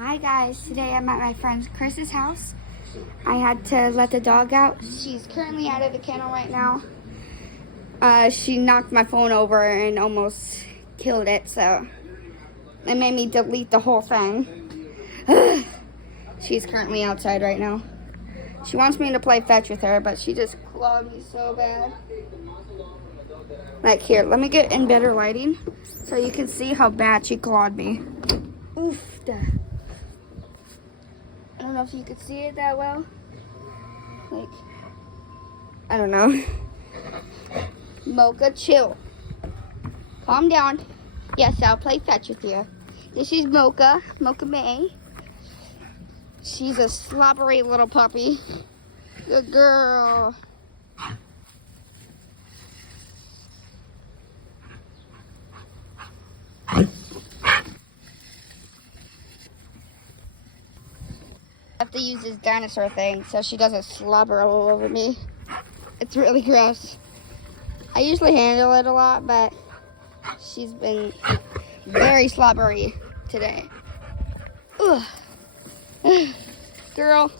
Hi guys, today I'm at my friend Chris's house. I had to let the dog out. She's currently out of the kennel right now. She knocked my phone over and almost killed it, so it made me delete the whole thing. She's currently outside right now. She wants me to play fetch with her, but she just clawed me so bad. Like here, let me get in better lighting so you can see how bad she clawed me. Oof. I don't know if you could see it that well. Like, I don't know. Mocha, chill. Calm down. Yes, I'll play fetch with you. This is Mocha, Mocha May. She's a slobbery little puppy. Good girl. I have to use this dinosaur thing so she doesn't slobber all over me. It's really gross. I usually handle it a lot, but she's been very slobbery today. Ugh. Girl.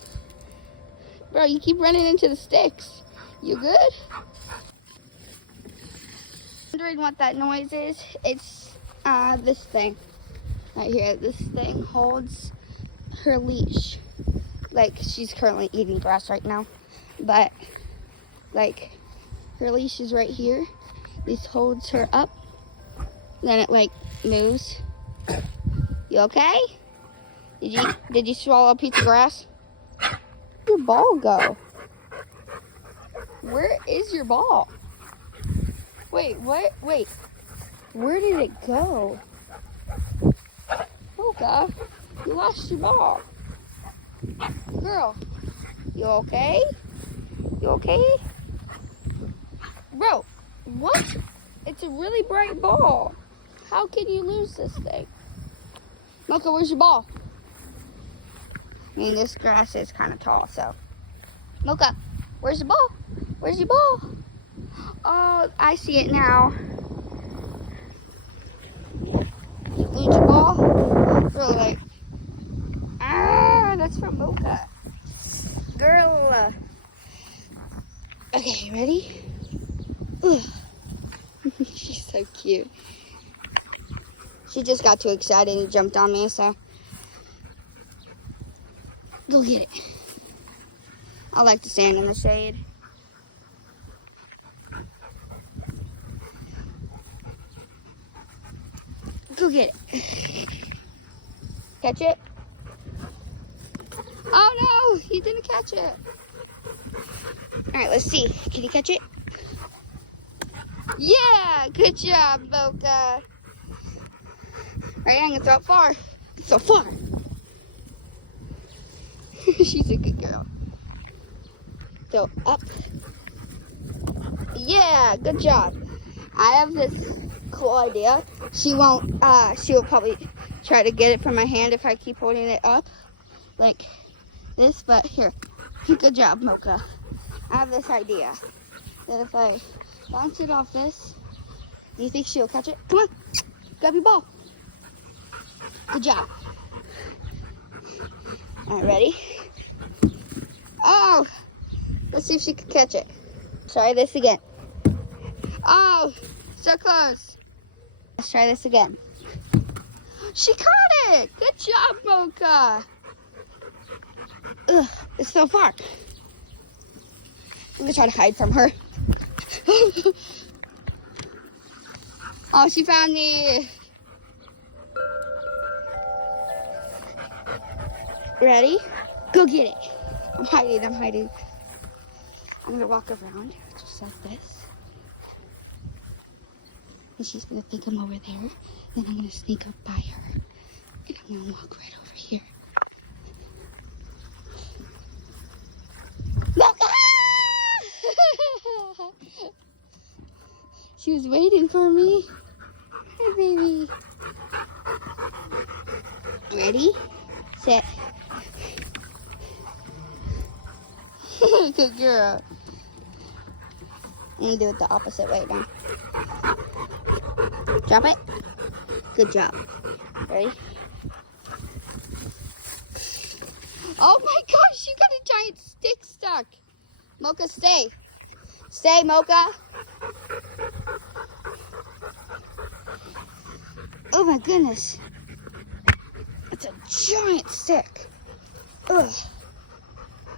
Bro, you keep running into the sticks. You good? Wondering what that noise is? It's this thing right here. This thing holds her leash. Like, she's currently eating grass right now, but like her leash is right here. This holds her up, then it like moves. You okay? Did you swallow a piece of grass? Where'd your ball go? Where is your ball? Wait, what? Wait, where did it go? Mocha, you lost your ball. Girl, you okay? You okay? Bro, what? It's a really bright ball. How can you lose this thing? Mocha, where's your ball? I mean, this grass is kind of tall, so. Mocha, where's the ball? Where's your ball? Oh, I see it now. You lose your ball? Really, like, that's from Mocha. Girl. Okay, ready? She's so cute. She just got too excited and jumped on me, so. Go get it. I like to stand in the shade. Go get it. Catch it. Oh no, he didn't catch it. All right, let's see. Can you catch it? Yeah, good job, Mocha. All right, I'm gonna throw it far. So far. She's a good girl. So up. Yeah, good job. I have this cool idea. She will probably try to get it from my hand if I keep holding it up like this, but here. Good job, Mocha. I have this idea that if I bounce it off this, do you think she'll catch it? Come on, grab your ball. Good job. All right, ready? Oh, let's see if she can catch it. Try this again. Oh, so close. Let's try this again. She caught it. Good job, Mocha. Ugh, it's so far. I'm gonna try to hide from her. Oh, she found me. Ready? Go get it. I'm hiding. I'm gonna walk around just like this. And she's gonna think I'm over there. Then I'm gonna sneak up by her. And I'm gonna walk right over here. She was waiting for me. Hi, baby. Ready? Set. Good girl. I'm gonna do it the opposite way now. Drop it. Good job. Ready? Oh my gosh, you got a giant stick stuck. Mocha, stay. Stay, Mocha. Oh my goodness. It's a giant stick. Ugh.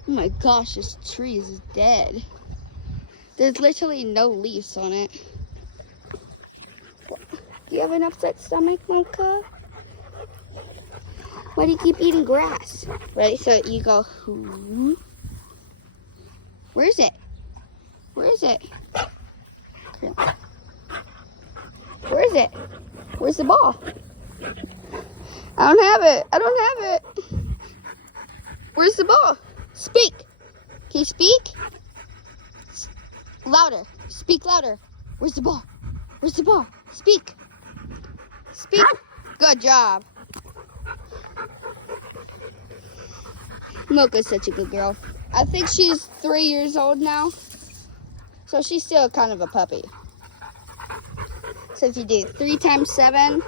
Oh my gosh, this tree is dead. There's literally no leaves on it. Do you have an upset stomach, Mocha? Why do you keep eating grass? Ready? So you go, where is it? Where is it? Where is it? Where's the ball? I don't have it. I don't have it. Where's the ball? Speak. Can you speak? Louder. Speak louder. Where's the ball? Where's the ball? Speak. Speak. Good job. Mocha's such a good girl. I think she's 3 years old now. So she's still kind of a puppy. So if you do 3 times 7,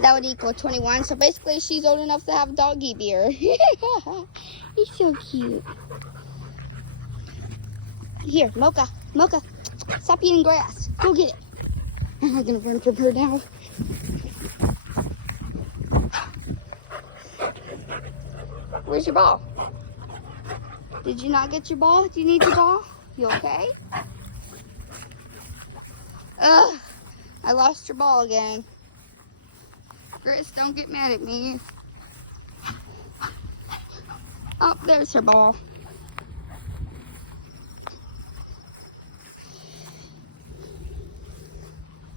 that would equal 21. So basically she's old enough to have doggy beer. He's so cute. Here, Mocha, Mocha, stop eating grass. Go get it. I'm not gonna run from her now. Where's your ball? Did you not get your ball? Do you need your ball? You okay? Ugh, I lost your ball again. Grace, don't get mad at me. Oh, there's her ball.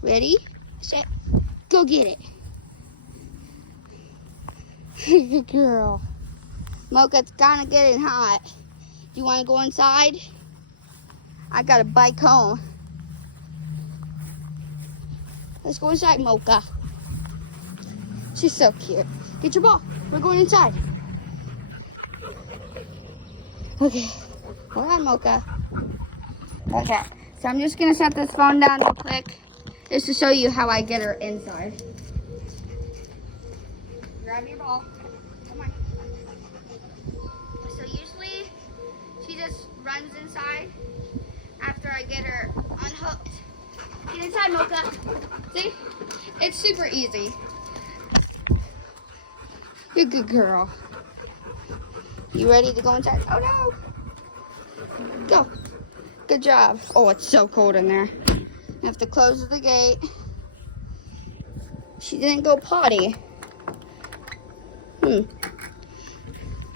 Ready, set, go get it. Good girl. Mocha, it's kind of getting hot. Do you want to go inside? I got a bike home. Let's go inside, Mocha. She's so cute. Get your ball. We're going inside. Okay. Hold on, Mocha. Okay. So I'm just going to set this phone down real quick just to show you how I get her inside. Grab your ball. Come on. So usually she just runs inside after I get her unhooked. Get inside, Mocha. See? It's super easy. You're a good girl. You ready to go inside? Oh no. Go. Good job. Oh, it's so cold in there. You have to close the gate. She didn't go potty.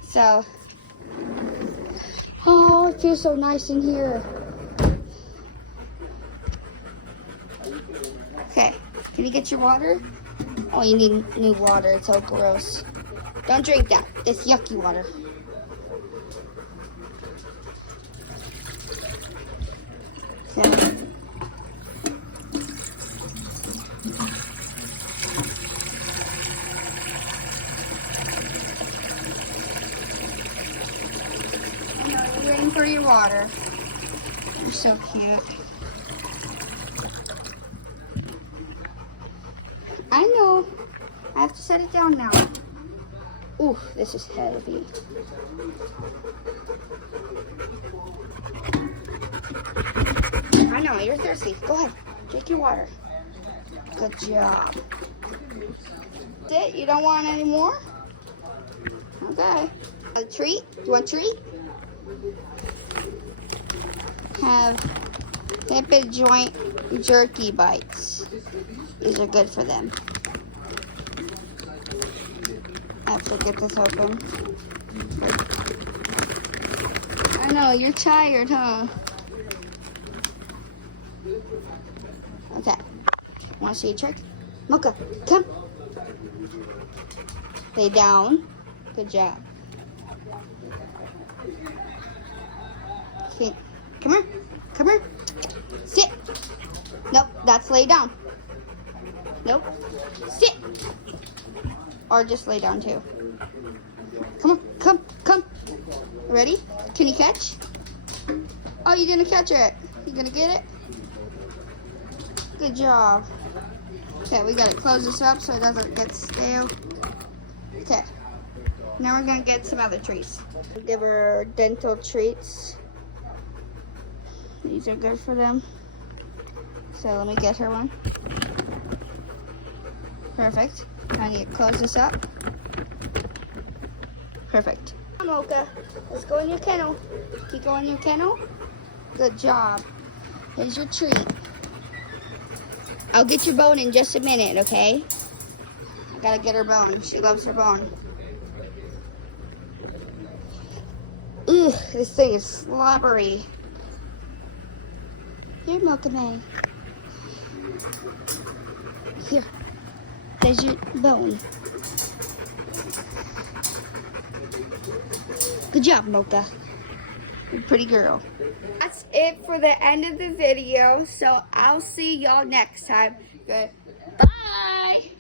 So, oh, it feels so nice in here. Okay, can you get your water? Oh, you need new water. It's so gross. Don't drink that. It's yucky water. So, you're waiting for your water. You're so cute. I know. I have to set it down now. Ooh, this is heavy. I know, you're thirsty. Go ahead, drink your water. Good job. That's it? You don't want any more? Okay. A treat? Do you want a treat? Have hip and joint jerky bites. These are good for them. I have to get this open. I know, you're tired, huh? Okay. Want to see a trick? Mocha, come. Lay down. Good job. Okay. Come here. Come here. Sit. Nope, that's lay down. Nope. Sit. Or just lay down too. Come on, come. Ready? Can you catch? Oh, you're gonna catch it. You gonna get it? Good job. Okay, we gotta close this up so it doesn't get stale. Okay. Now we're gonna get some other treats. Give her dental treats. These are good for them. So let me get her one. Perfect. I need to close this up. Perfect. Come on, Mocha. Let's go in your kennel. Keep going in your kennel. Good job. Here's your treat. I'll get your bone in just a minute, okay? I gotta get her bone. She loves her bone. Ugh, this thing is slobbery. Here, Mocha May. Here. There's your bone. Good job, Mocha. You're a pretty girl. That's it for the end of the video. So I'll see y'all next time. Goodbye.